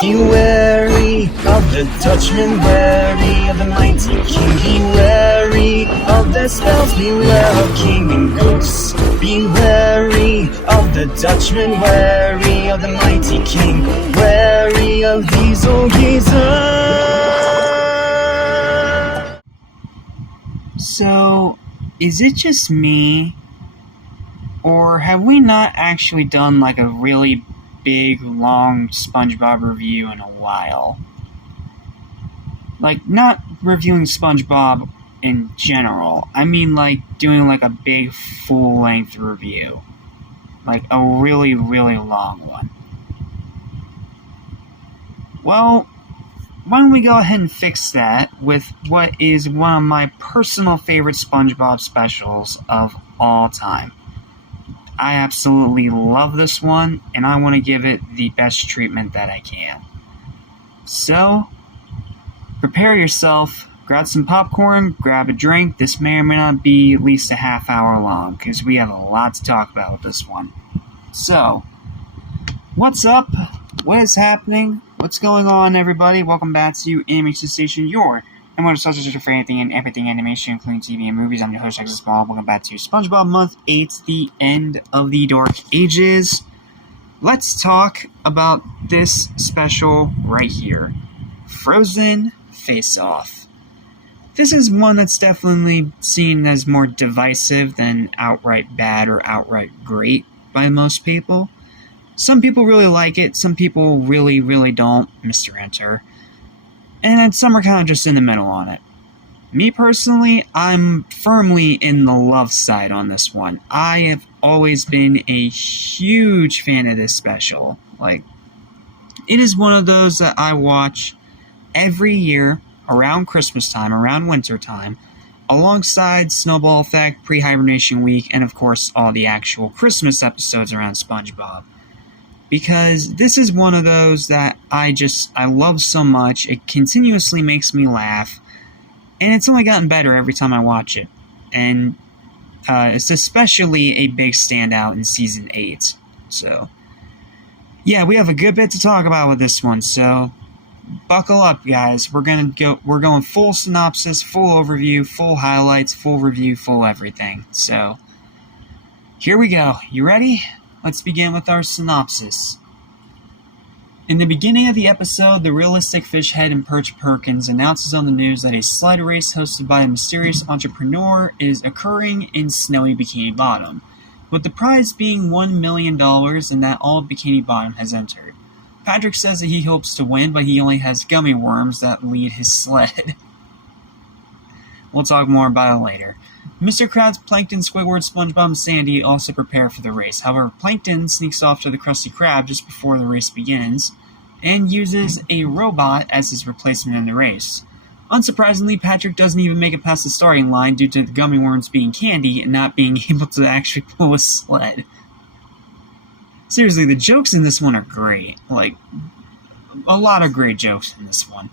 Be wary of the Dutchman, wary of the mighty king. Be wary of their spells, beware of king and ghosts. Be wary of the Dutchman, wary of the mighty king, wary of these old geezers. So, is it just me, or have we not actually done like a really big, long SpongeBob review in a while? Like, not reviewing SpongeBob in general. I mean, like, doing like a big, full-length review. Like, a really, really long one. Well, why don't we go ahead and fix that with what is one of my personal favorite SpongeBob specials of all time. I absolutely love this one, and I want to give it the best treatment that I can. So, prepare yourself, grab some popcorn, grab a drink. This may or may not be at least a half hour long, because we have a lot to talk about with this one. So, what's up? What is happening? What's going on, everybody? Welcome back to Animation Station, your number one source for anything and everything animation, including TV and movies. I'm your host, SpongeBob. Welcome back to SpongeBob Month 8, the end of the Dark Ages. Let's talk about this special right here. Frozen Face-Off. This is one that's definitely seen as more divisive than outright bad or outright great by most people. Some people really like it, some people really, really don't, Mr. Enter. And then some are kind of just in the middle on it. Me personally, I'm firmly in the love side on this one. I have always been a huge fan of this special. Like, it is one of those that I watch every year around Christmas time, around winter time, alongside Snowball Effect, Pre-Hibernation Week, and of course all the actual Christmas episodes around SpongeBob. Because this is one of those that I love so much. It continuously makes me laugh, and it's only gotten better every time I watch it. And it's especially a big standout in Season 8. So, yeah, we have a good bit to talk about with this one, so buckle up, guys. We're going full synopsis, full overview, full highlights, full review, full everything. So, here we go. You ready? Let's begin with our synopsis. In the beginning of the episode, the realistic fish head and Perch Perkins announces on the news that a sled race hosted by a mysterious entrepreneur is occurring in snowy Bikini Bottom, with the prize being $1 million and that all of Bikini Bottom has entered. Patrick says that he hopes to win, but he only has gummy worms that lead his sled. We'll talk more about it later. Mr. Krabs, Plankton, Squidward, SpongeBob, and Sandy also prepare for the race. However, Plankton sneaks off to the Krusty Krab just before the race begins and uses a robot as his replacement in the race. Unsurprisingly, Patrick doesn't even make it past the starting line due to the gummy worms being candy and not being able to actually pull a sled. Seriously, the jokes in this one are great. Like, a lot of great jokes in this one.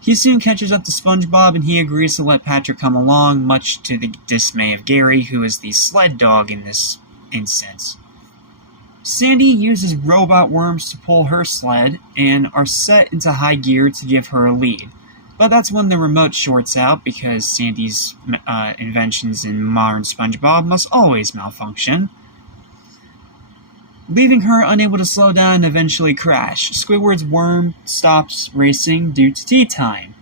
He soon catches up to SpongeBob and he agrees to let Patrick come along, much to the dismay of Gary, who is the sled dog in this instance. Sandy uses robot worms to pull her sled and are set into high gear to give her a lead. But that's when the remote shorts out because Sandy's inventions in modern SpongeBob must always malfunction, leaving her unable to slow down and eventually crash. Squidward's worm stops racing due to tea time.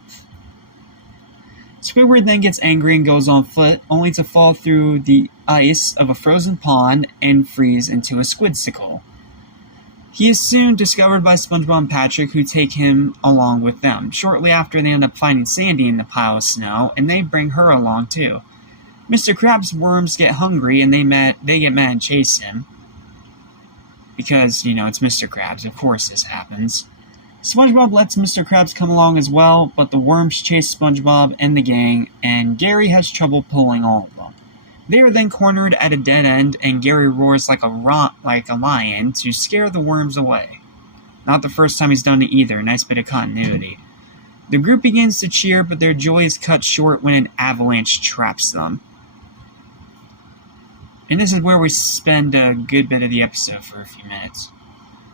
Squidward then gets angry and goes on foot, only to fall through the ice of a frozen pond and freeze into a squidsicle. He is soon discovered by SpongeBob and Patrick, who take him along with them. Shortly after, they end up finding Sandy in the pile of snow, and they bring her along too. Mr. Krabs' worms get hungry and they get mad and chase him. Because, it's Mr. Krabs, of course this happens. SpongeBob lets Mr. Krabs come along as well, but the worms chase SpongeBob and the gang, and Gary has trouble pulling all of them. They are then cornered at a dead end, and Gary roars like a lion to scare the worms away. Not the first time he's done it either, nice bit of continuity. The group begins to cheer, but their joy is cut short when an avalanche traps them. And this is where we spend a good bit of the episode for a few minutes.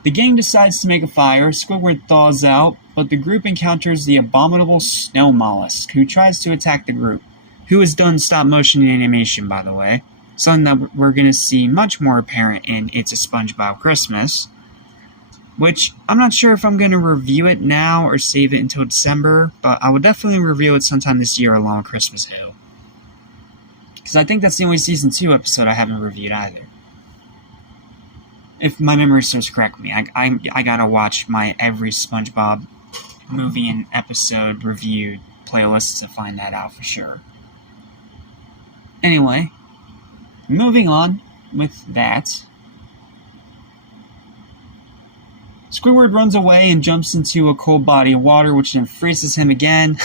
The gang decides to make a fire, Squidward thaws out, but the group encounters the abominable snow mollusk, who tries to attack the group, who is done stop-motion animation, by the way, something that we're going to see much more apparent in It's a SpongeBob Christmas, which I'm not sure if I'm going to review it now or save it until December, but I will definitely review it sometime this year along with Christmas Who. Because I think that's the only Season 2 episode I haven't reviewed either. If my memory serves correct me, I gotta watch my every SpongeBob movie and episode review playlist to find that out for sure. Anyway, moving on with that. Squidward runs away and jumps into a cold body of water, which then freezes him again.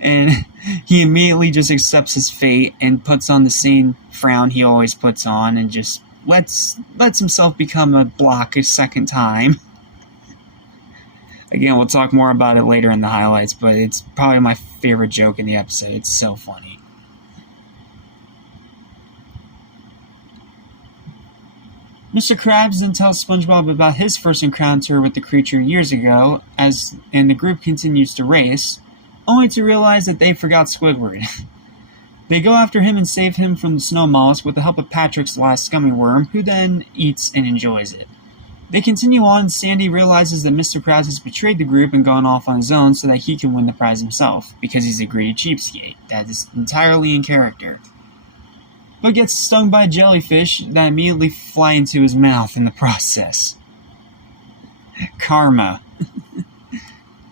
And he immediately just accepts his fate and puts on the same frown he always puts on and just lets himself become a block a second time. Again, we'll talk more about it later in the highlights, but it's probably my favorite joke in the episode. It's so funny. Mr. Krabs then tells SpongeBob about his first encounter with the creature years ago, and the group continues to race, only to realize that they forgot Squidward. They go after him and save him from the snow mollusk with the help of Patrick's last gummy worm, who then eats and enjoys it. They continue on, and Sandy realizes that Mr. Krabs has betrayed the group and gone off on his own so that he can win the prize himself, because he's a greedy cheapskate. That is entirely in character. But gets stung by jellyfish that immediately fly into his mouth in the process. Karma.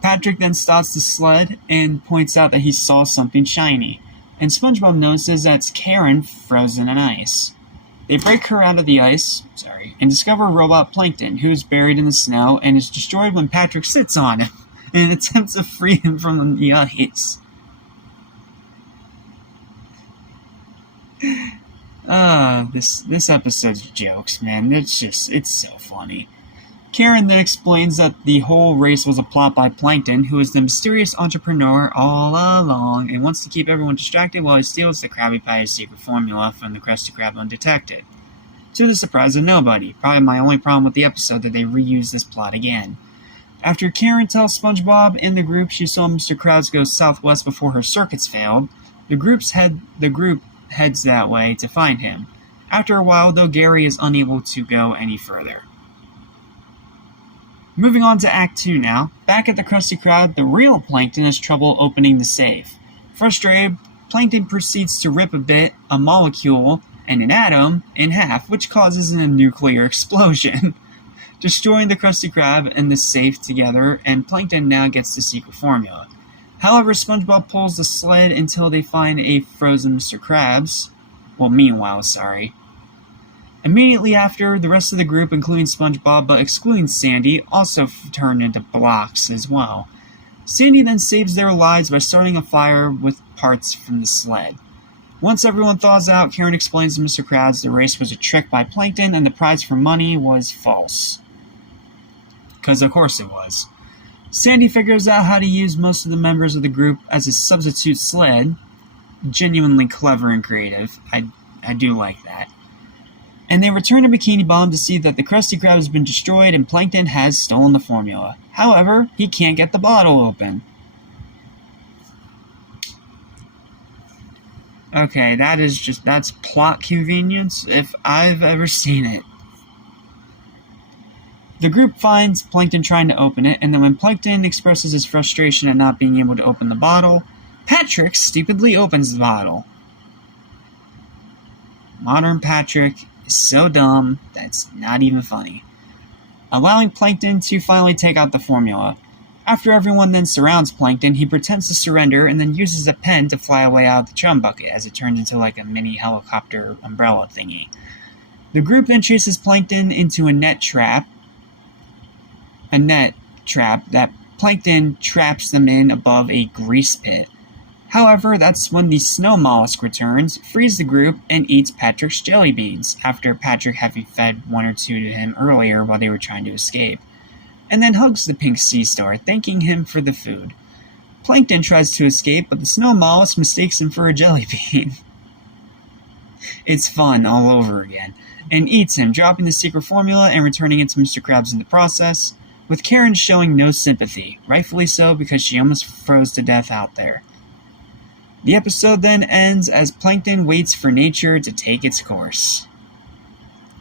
Patrick then stops the sled and points out that he saw something shiny, and SpongeBob notices that it's Karen frozen in ice. They break her out of the ice, and discover robot Plankton, who is buried in the snow and is destroyed when Patrick sits on him in an attempt to free him from the ice. This episode's jokes, man. It's so funny. Karen then explains that the whole race was a plot by Plankton, who is the mysterious entrepreneur all along and wants to keep everyone distracted while he steals the Krabby Patty's secret formula from the Krusty Krab undetected. To the surprise of nobody. Probably my only problem with the episode that they reuse this plot again. After Karen tells SpongeBob and the group she saw Mr. Krabs go southwest before her circuits failed, the group heads that way to find him. After a while, though, Gary is unable to go any further. Moving on to Act 2 now. Back at the Krusty Krab, the real Plankton has trouble opening the safe. Frustrated, Plankton proceeds to rip a molecule, and an atom in half, which causes a nuclear explosion, destroying the Krusty Krab and the safe together, and Plankton now gets the secret formula. However, SpongeBob pulls the sled until they find a frozen Mr. Krabs. Immediately after, the rest of the group, including SpongeBob but excluding Sandy, also turn into blocks as well. Sandy then saves their lives by starting a fire with parts from the sled. Once everyone thaws out, Karen explains to Mr. Krabs the race was a trick by Plankton and the prize for money was false. Because of course it was. Sandy figures out how to use most of the members of the group as a substitute sled. Genuinely clever and creative. I do like that. And they return to Bikini Bomb to see that the Krusty Krab has been destroyed and Plankton has stolen the formula. However, he can't get the bottle open. Okay, that's plot convenience if I've ever seen it. The group finds Plankton trying to open it, and then when Plankton expresses his frustration at not being able to open the bottle, Patrick stupidly opens the bottle. Modern Patrick is so dumb that's not even funny. Allowing Plankton to finally take out the formula. After everyone then surrounds Plankton, he pretends to surrender and then uses a pen to fly away out of the chum bucket as it turns into like a mini helicopter umbrella thingy. The group then chases Plankton into a net trap that Plankton traps them in above a grease pit. However, that's when the snow mollusk returns, frees the group, and eats Patrick's jelly beans, after Patrick having fed one or two to him earlier while they were trying to escape, and then hugs the pink sea star, thanking him for the food. Plankton tries to escape, but the snow mollusk mistakes him for a jelly bean. It's fun all over again, and eats him, dropping the secret formula and returning it to Mr. Krabs in the process, with Karen showing no sympathy, rightfully so because she almost froze to death out there. The episode then ends as Plankton waits for nature to take its course.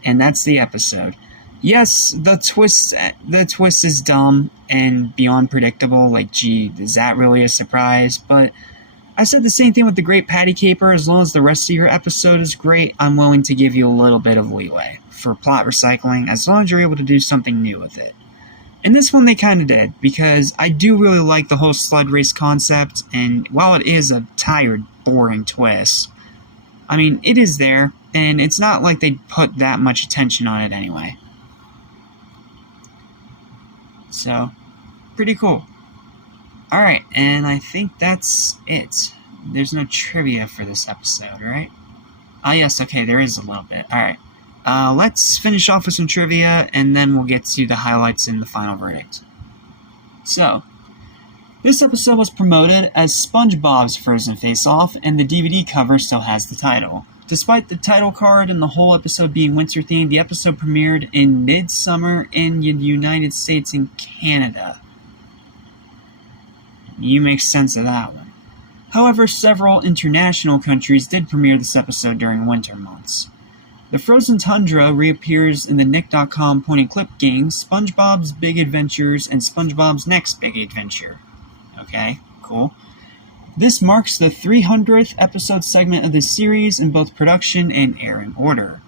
And that's the episode. Yes, the twist is dumb and beyond predictable, like gee, is that really a surprise? But I said the same thing with The Great Patty Caper. As long as the rest of your episode is great, I'm willing to give you a little bit of leeway for plot recycling, as long as you're able to do something new with it. And this one they kind of did, because I do really like the whole sled race concept, and while it is a tired, boring twist, I mean, it is there, and it's not like they put that much attention on it anyway. So, pretty cool. Alright, and I think that's it. There's no trivia for this episode, right? Ah, yes, okay, there is a little bit. Alright. Let's finish off with some trivia, and then we'll get to the highlights in the final verdict. So, this episode was promoted as SpongeBob's Frozen Face-Off, and the DVD cover still has the title. Despite the title card and the whole episode being winter-themed, the episode premiered in midsummer in the United States and Canada. You make sense of that one. However, several international countries did premiere this episode during winter months. The frozen tundra reappears in the Nick.com point-and-click games SpongeBob's Big Adventures and SpongeBob's Next Big Adventure. Okay, cool. This marks the 300th episode segment of the series in both production and airing order.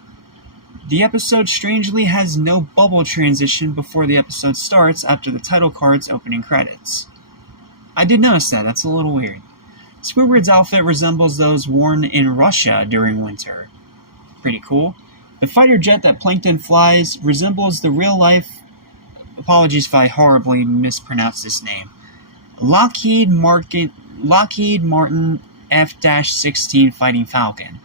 The episode strangely has no bubble transition before the episode starts after the title card's opening credits. I did notice that, that's a little weird. Squidward's outfit resembles those worn in Russia during winter. Pretty cool. The fighter jet that Plankton flies resembles the real-life, apologies if I horribly mispronounced this name, Lockheed Martin F-16 Fighting Falcon.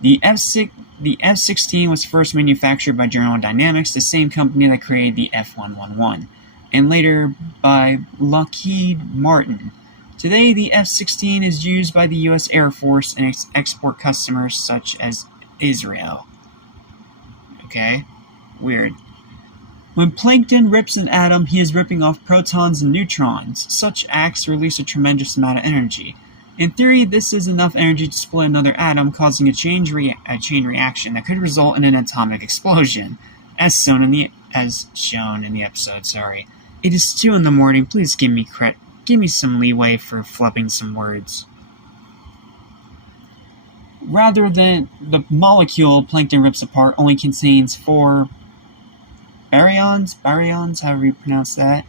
The F-16 was first manufactured by General Dynamics, the same company that created the F-111, and later by Lockheed Martin. Today, the F-16 is used by the U.S. Air Force and its export customers such as Israel. Okay, weird. When Plankton rips an atom, he is ripping off protons and neutrons. Such acts release a tremendous amount of energy. In theory, this is enough energy to split another atom, causing a chain reaction that could result in an atomic explosion, as shown in the episode. Sorry, it is 2 a.m. Please give me some leeway for flubbing some words. Rather than the molecule Plankton rips apart only contains 4 baryons, however you pronounce that.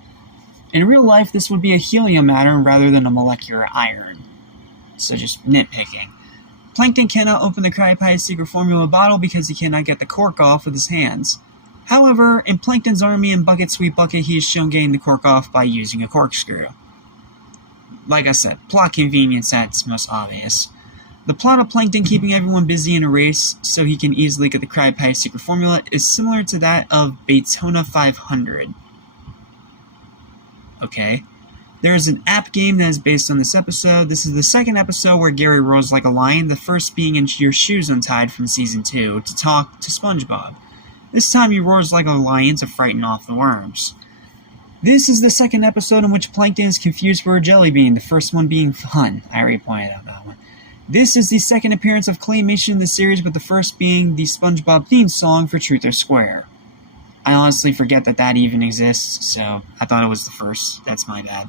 In real life, this would be a helium atom rather than a molecular iron. So just nitpicking. Plankton cannot open the Krabby Patty secret formula bottle because he cannot get the cork off with his hands. However, in Plankton's army and Bucket Sweet Bucket, he is shown getting the cork off by using a corkscrew. Like I said, plot convenience at its most obvious. The plot of Plankton keeping everyone busy in a race so he can easily get the Krabby Patty secret formula is similar to that of Daytona 500. Okay. There is an app game that is based on this episode. This is the second episode where Gary roars like a lion, the first being in Your Shoes Untied from Season 2, to talk to SpongeBob. This time he roars like a lion to frighten off the worms. This is the second episode in which Plankton is confused for a jelly bean, the first one being fun. I already pointed out that one. This is the second appearance of claymation in the series, with the first being the SpongeBob theme song for Truth or Square. I honestly forget that even exists, so I thought it was the first. That's my bad.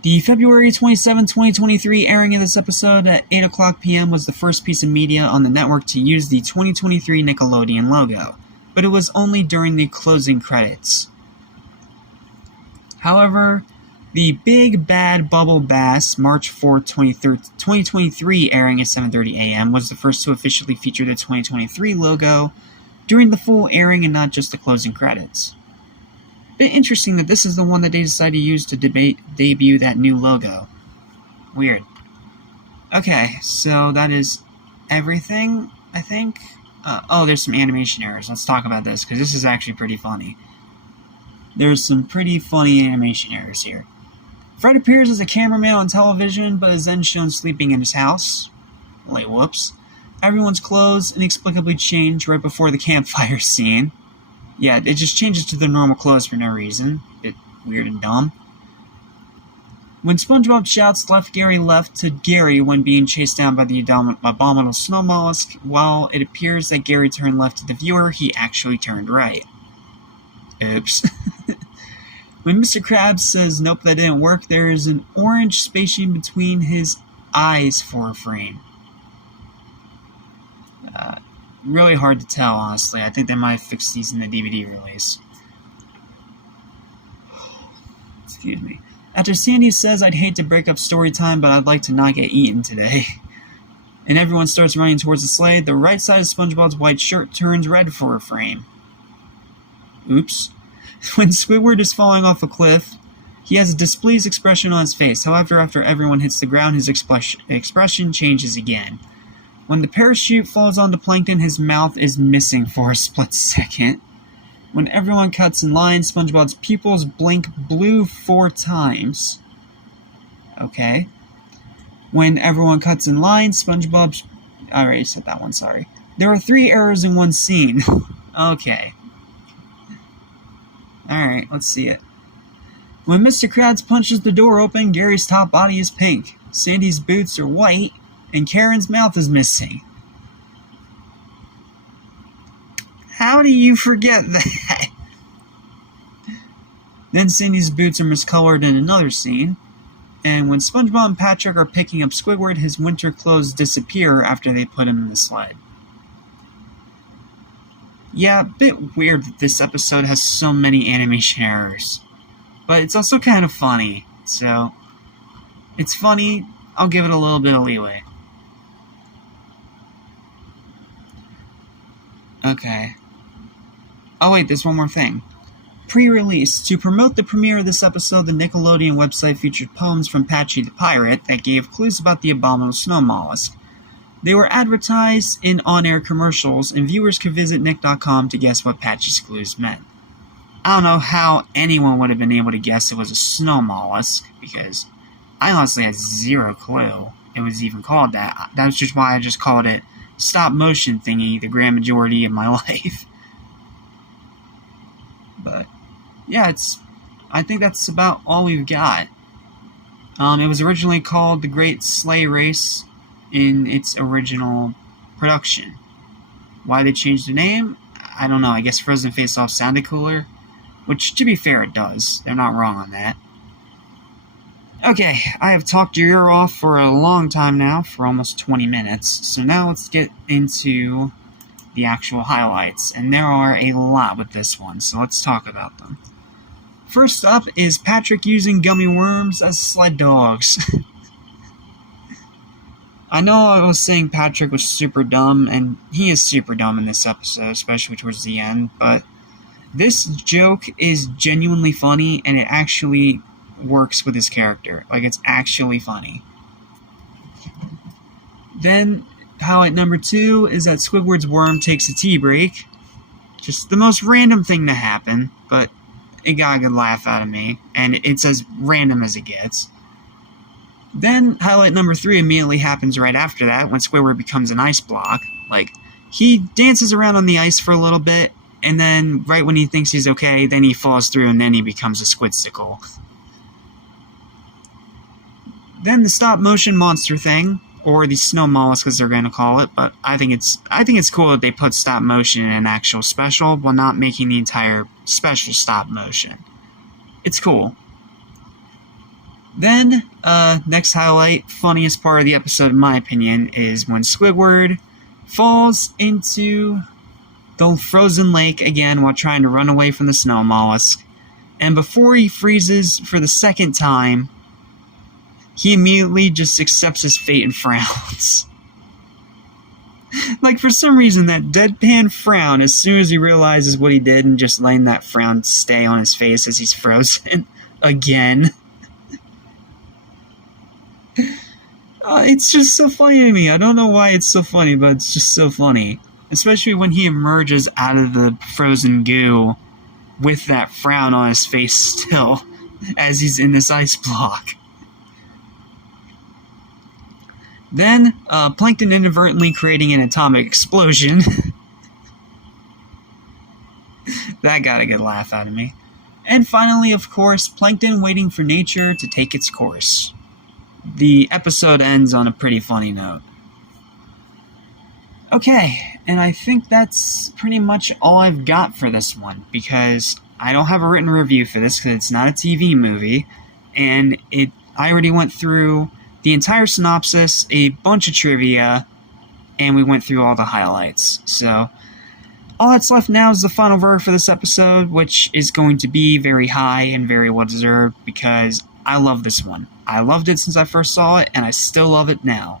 The February 27, 2023 airing of this episode at 8 o'clock p.m. was the first piece of media on the network to use the 2023 Nickelodeon logo, but it was only during the closing credits. However, the Big Bad Bubble Bass March 4, 2023 airing at 7:30 a.m. was the first to officially feature the 2023 logo during the full airing and not just the closing credits. Bit interesting that this is the one that they decided to use to debut that new logo. Weird. Okay, so that is everything, I think. There's some animation errors. Let's talk about this, because this is actually pretty funny. There's some pretty funny animation errors here. Fred appears as a cameraman on television, but is then shown sleeping in his house. Like, whoops. Everyone's clothes inexplicably change right before the campfire scene. Yeah, it just changes to their normal clothes for no reason. Bit weird and dumb. When SpongeBob shouts left Gary left to Gary when being chased down by the abominable snow mollusk, while it appears that Gary turned left to the viewer, he actually turned right. Oops. When Mr. Krabs says nope, that didn't work, there is an orange spacing between his eyes for a frame. Really hard to tell, honestly. I think they might have fixed these in the DVD release. Excuse me. After Sandy says, I'd hate to break up story time, but I'd like to not get eaten today. And everyone starts running towards the sleigh, the right side of SpongeBob's white shirt turns red for a frame. Oops. When Squidward is falling off a cliff, he has a displeased expression on his face. However, after everyone hits the ground, his expression changes again. When the parachute falls onto Plankton, his mouth is missing for a split second. When everyone cuts in line, SpongeBob's pupils blink blue 4 times. Okay. When everyone cuts in line, SpongeBob's... I already said that one, sorry. There are 3 errors in one scene. Okay. Alright, let's see it. When Mr. Krabs punches the door open, Gary's top body is pink, Sandy's boots are white, and Karen's mouth is missing. How do you forget that? Then Sandy's boots are miscolored in another scene. And when SpongeBob and Patrick are picking up Squidward, his winter clothes disappear after they put him in the sled. Yeah, a bit weird that this episode has so many animation errors. But it's also kind of funny, so... It's funny, I'll give it a little bit of leeway. Okay. Oh wait, there's one more thing. Pre-release. To promote the premiere of this episode, the Nickelodeon website featured poems from Patchy the Pirate that gave clues about the abominable snow mollusk. They were advertised in on-air commercials, and viewers could visit nick.com to guess what Patchy's clues meant. I don't know how anyone would have been able to guess it was a snow mollusk, because I honestly had zero clue it was even called that. That's just why I just called it stop-motion thingy the grand majority of my life. But, yeah, I think that's about all we've got. It was originally called The Great Sleigh Race in its original production. Why they changed the name? I don't know. I guess Frozen Face-Off sounded cooler. Which, to be fair, it does. They're not wrong on that. Okay, I have talked your ear off for a long time now, for almost 20 minutes. So now let's get into the actual highlights. And there are a lot with this one, so let's talk about them. First up is Patrick using gummy worms as sled dogs. I know I was saying Patrick was super dumb, and he is super dumb in this episode, especially towards the end, but this joke is genuinely funny, and it actually works with his character. Like, it's actually funny. Then, highlight number 2 is that Squidward's worm takes a tea break. Just the most random thing to happen, but it got a good laugh out of me, and it's as random as it gets. Then, highlight number 3 immediately happens right after that, when Squidward becomes an ice block. Like, he dances around on the ice for a little bit, and then, right when he thinks he's okay, then he falls through, and then he becomes a squidsicle. Then the stop-motion monster thing, or the snow mollusk as they're going to call it, but I think it's cool that they put stop-motion in an actual special, while not making the entire special stop-motion. It's cool. Then, next highlight, funniest part of the episode in my opinion, is when Squidward falls into the frozen lake again while trying to run away from the snow mollusk. And before he freezes for the second time, he immediately just accepts his fate and frowns. Like, for some reason, that deadpan frown as soon as he realizes what he did and just letting that frown stay on his face as he's frozen again. It's just so funny to me. I don't know why it's so funny, but it's just so funny. Especially when he emerges out of the frozen goo with that frown on his face still, as he's in this ice block. Then, Plankton inadvertently creating an atomic explosion. That got a good laugh out of me. And finally, of course, Plankton waiting for nature to take its course. The episode ends on a pretty funny note. Okay, and I think that's pretty much all I've got for this one, because I don't have a written review for this because it's not a TV movie, and I already went through the entire synopsis, a bunch of trivia, and we went through all the highlights. So, all that's left now is the final verdict for this episode, which is going to be very high and very well-deserved, because I love this one. I loved it since I first saw it, and I still love it now.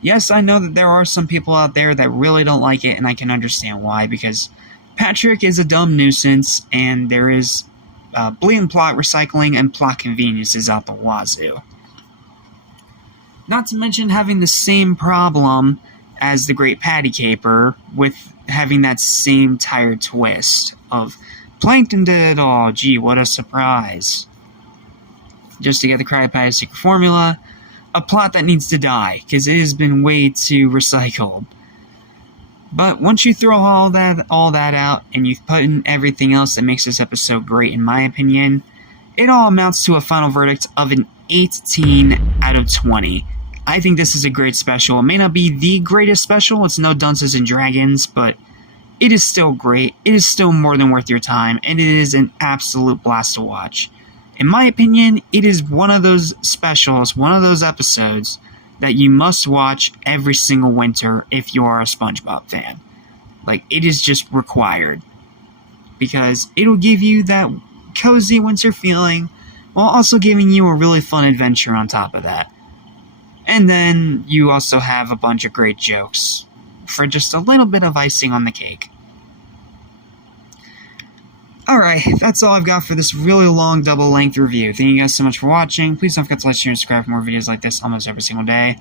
Yes, I know that there are some people out there that really don't like it, and I can understand why, because Patrick is a dumb nuisance, and there is blatant plot recycling and plot conveniences out the wazoo. Not to mention having the same problem as the Great Patty Caper, with having that same tired twist of Plankton did it all, gee, what a surprise. Just to get the Krabby Patty secret formula, a plot that needs to die, because it has been way too recycled. But once you throw all that out, and you put in everything else that makes this episode great, in my opinion, it all amounts to a final verdict of an 18 out of 20. I think this is a great special. It may not be the greatest special, it's no Dunces and Dragons, but it is still great. It is still more than worth your time, and it is an absolute blast to watch. In my opinion, it is one of those specials, one of those episodes that you must watch every single winter if you are a SpongeBob fan. Like, it is just required. Because it'll give you that cozy winter feeling, while also giving you a really fun adventure on top of that. And then you also have a bunch of great jokes for just a little bit of icing on the cake. Alright, that's all I've got for this really long double-length review. Thank you guys so much for watching. Please don't forget to like, share, and subscribe for more videos like this almost every single day.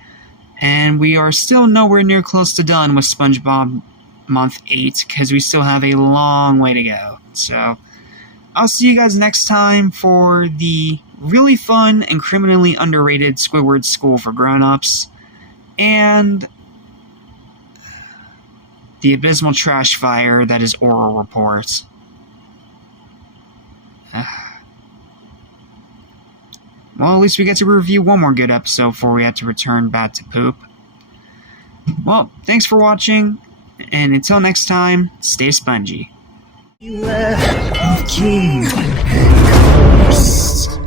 And we are still nowhere near close to done with SpongeBob Month 8, because we still have a long way to go. So, I'll see you guys next time for the really fun and criminally underrated Squidward School for Grown-Ups, and the abysmal trash fire that is Oral Report. Well, at least we get to review one more good episode before we have to return back to poop. Well, thanks for watching, and until next time, stay spongy. Beware of King Ghost.